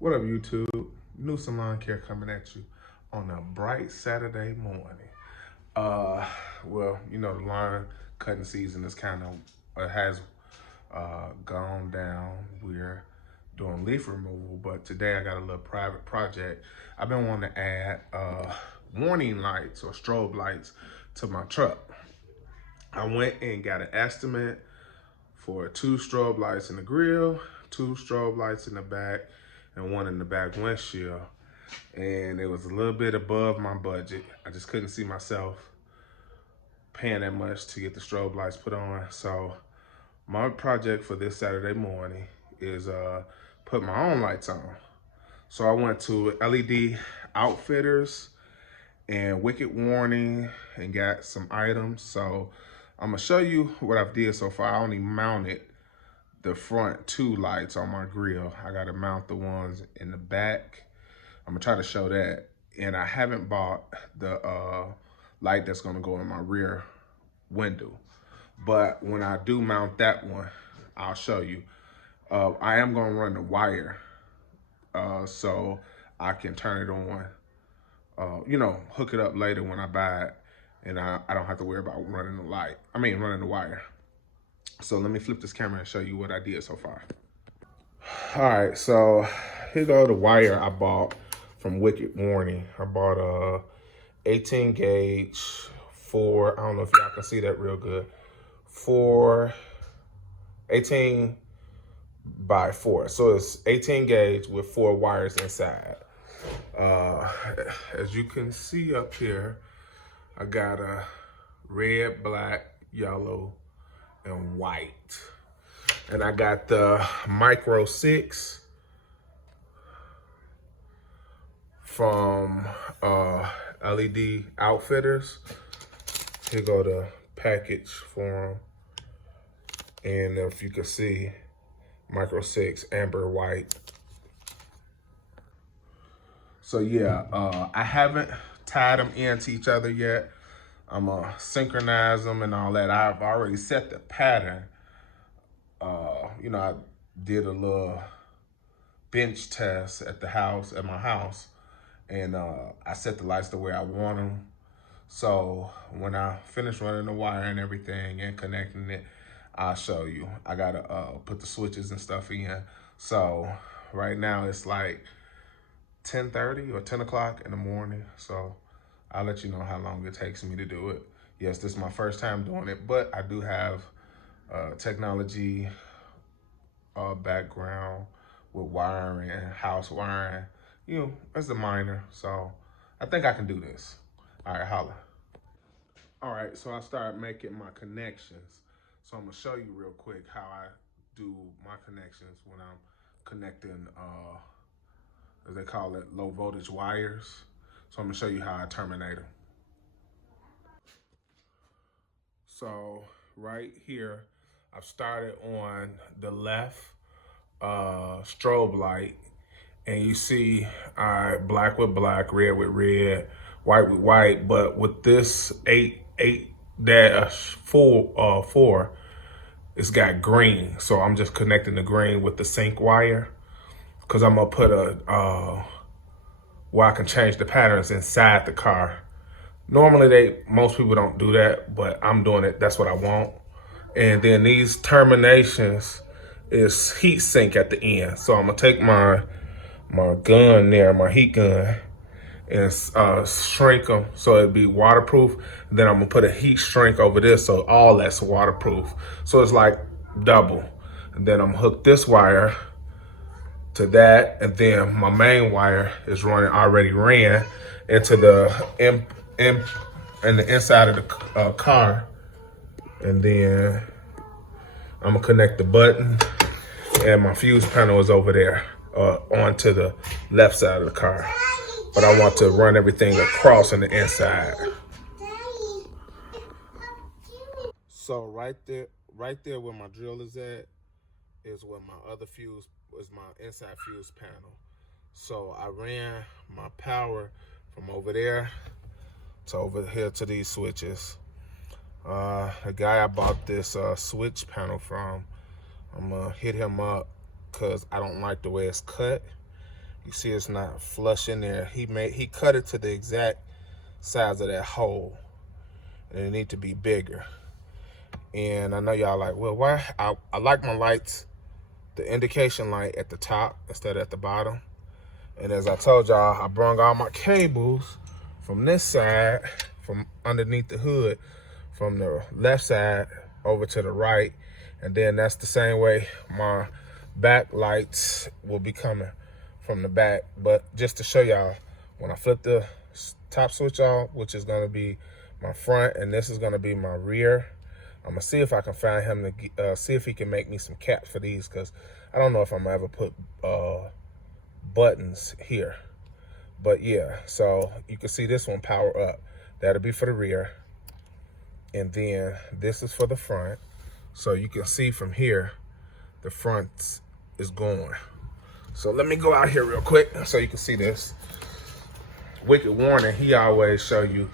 What up, YouTube? New salon care coming at you on a bright Saturday morning. Uh, well, the lawn cutting season is has gone down. We're doing leaf removal, but today I got a little private project. I've been wanting to add warning lights or strobe lights to my truck. I went and got an estimate for 2 strobe lights in the grill, 2 strobe lights in the back, and one in the back windshield. And it was a little bit above my budget. I just couldn't see myself paying that much to get the strobe lights put on. So my project for this Saturday morning is put my own lights on. So I went to LED Outfitters and Wicked Warning and got some items. So I'm gonna show you what I've did so far. I only mounted the front 2 lights on my grill. I gotta mount the ones in the back. I'm gonna try to show that. And I haven't bought the light that's gonna go in my rear window. But when I do mount that one, I'll show you. I am gonna run the wire so I can turn it on, hook it up later when I buy it, and I don't have to worry about running the wire. So let me flip this camera and show you what I did so far. All right, so here go the wire I bought from Wicked Warning. I bought a 18 gauge I don't know if y'all can see that real good, 18 by 4. So it's 18 gauge with 4 wires inside. As you can see up here, I got a red, black, yellow, and white. And I got the Micro 6 from LED Outfitters. Here go the package for them. And if you can see, Micro 6, amber white. So yeah, I haven't tied them into each other yet. I'm gonna synchronize them and all that. I've already set the pattern. I did a little bench test at my house, and I set the lights the way I want them. So when I finish running the wire and everything and connecting it, I'll show you. I gotta put the switches and stuff in. So right now it's like 10:30 or 10 o'clock in the morning. So I'll let you know how long it takes me to do it. Yes, this is my first time doing it, but I do have technology background with wiring and house wiring, as a minor. So I think I can do this. All right, holla. All right, so I started making my connections. So I'm gonna show you real quick how I do my connections when I'm connecting, as they call it, low voltage wires. So I'm gonna show you how I terminate them. So right here, I've started on the left strobe light, and you see black with black, red with red, white with white. But with this 8-4, it's got green. So I'm just connecting the green with the sync wire, because I'm gonna put where I can change the patterns inside the car. Normally most people don't do that, but I'm doing it. That's what I want. And then these terminations is heat sink at the end. So I'm gonna take my gun there, my heat gun, and shrink them so it'd be waterproof. Then I'm gonna put a heat shrink over this so all that's waterproof. So it's like double. And then I'm gonna hook this wire to that, and then my main wire is already ran into the in the inside of the car. And then I'm gonna connect the button, and my fuse panel is over there onto the left side of the car. But I want to run everything across on the inside. So right there where my drill is at is where my other fuse is, my inside fuse panel. So I ran my power from over there to over here to these switches. The guy I bought this switch panel from, I'm gonna hit him up because I don't like the way it's cut. You see it's not flush in there. He cut it to the exact size of that hole, and it need to be bigger. And I know y'all like, well, why? I like my lights, the indication light at the top instead of at the bottom. And as I told y'all, I brung all my cables from this side, from underneath the hood, from the left side over to the right. And then that's the same way my back lights will be coming from the back. But just to show y'all, when I flip the top switch off, which is gonna be my front, and this is gonna be my rear, I'm gonna see if I can find him to see if he can make me some caps for these, because I don't know if I'm gonna ever put buttons here. But yeah, so you can see this one power up. That'll be for the rear. And then this is for the front. So you can see from here, the front is going. So let me go out here real quick so you can see this. Wicked warning, he always show you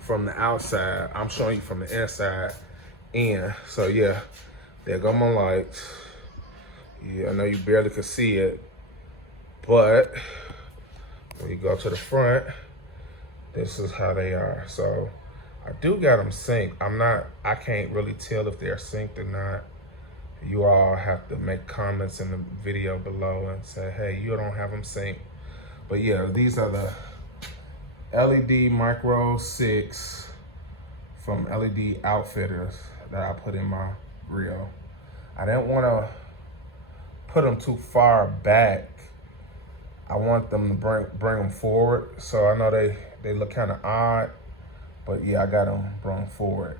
from the outside. I'm showing you from the inside in. So yeah, there go my lights. Yeah, I know you barely could see it, but when you go to the front, this is how they are. So I do got them synced. I can't really tell if they're synced or not. You all have to make comments in the video below and say, hey, you don't have them synced. But yeah, these are the LED Micro 6 from LED Outfitters that I put in my grill. I didn't want to put them too far back. I want them to bring them forward. So I know they look kind of odd, but yeah, I got them brought forward.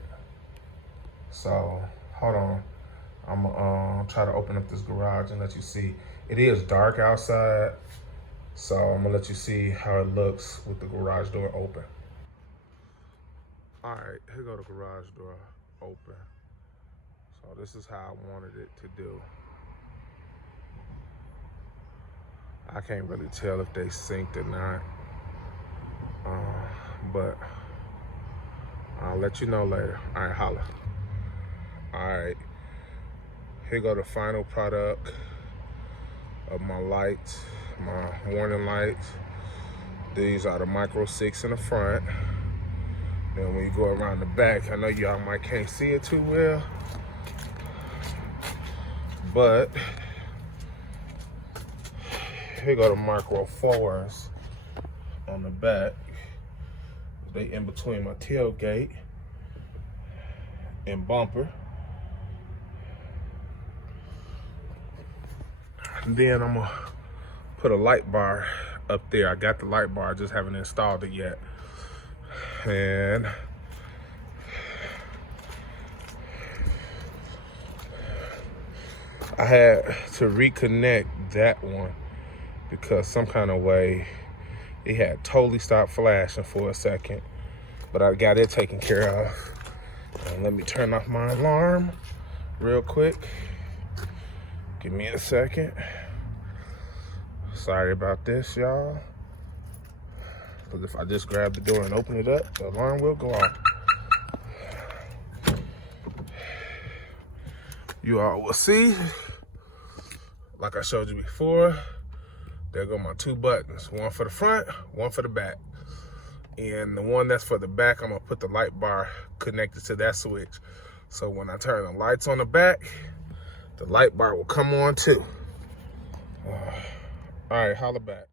So hold on, I'm gonna try to open up this garage and let you see. It is dark outside, so I'm gonna let you see how it looks with the garage door open. All right, here go the garage door open. So this is how I wanted it to do. I can't really tell if they synced or not, but I'll let you know later. All right, holla. All right, here go the final product of my lights, my warning lights. These are the Micro 6 in the front. Then when you go around the back, I know y'all might can't see it too well, but here go the Micro 4s on the back. They in between my tailgate and bumper. And then I'm gonna put a light bar up there. I got the light bar, just haven't installed it yet. And I had to reconnect that one because some kind of way it had totally stopped flashing for a second, but I got it taken care of. And let me turn off my alarm real quick. Give me a second. Sorry about this, y'all. Because if I just grab the door and open it up, the alarm will go off. You all will see, like I showed you before, there go my two buttons. One for the front, one for the back. And the one that's for the back, I'm gonna put the light bar connected to that switch. So when I turn the lights on the back, the light bar will come on too. All right, holla back.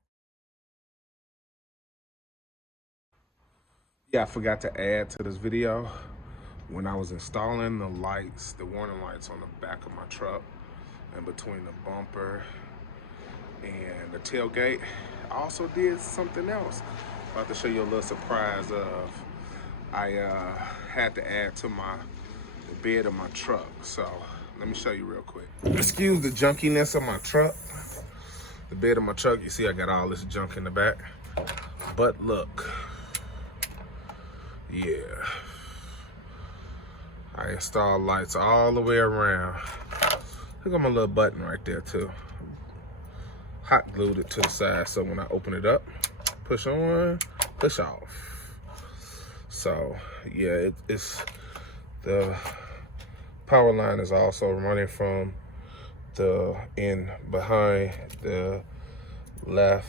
Yeah, I forgot to add to this video, when I was installing the lights, the warning lights on the back of my truck and between the bumper and the tailgate, I also did something else. I'm about to show you a little surprise of. I had to add to the bed of my truck. So let me show you real quick. Excuse the junkiness of my truck. The bed of my truck, you see I got all this junk in the back. But look, yeah. I installed lights all the way around. Look at my little button right there too. Hot glued it to the side so when I open it up, push on, push off. So yeah, it's the power line is also running from the end behind the left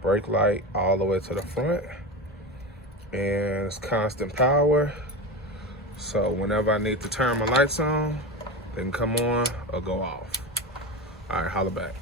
brake light all the way to the front. And it's constant power. So whenever I need to turn my lights on, they can come on or go off. All right, holla back.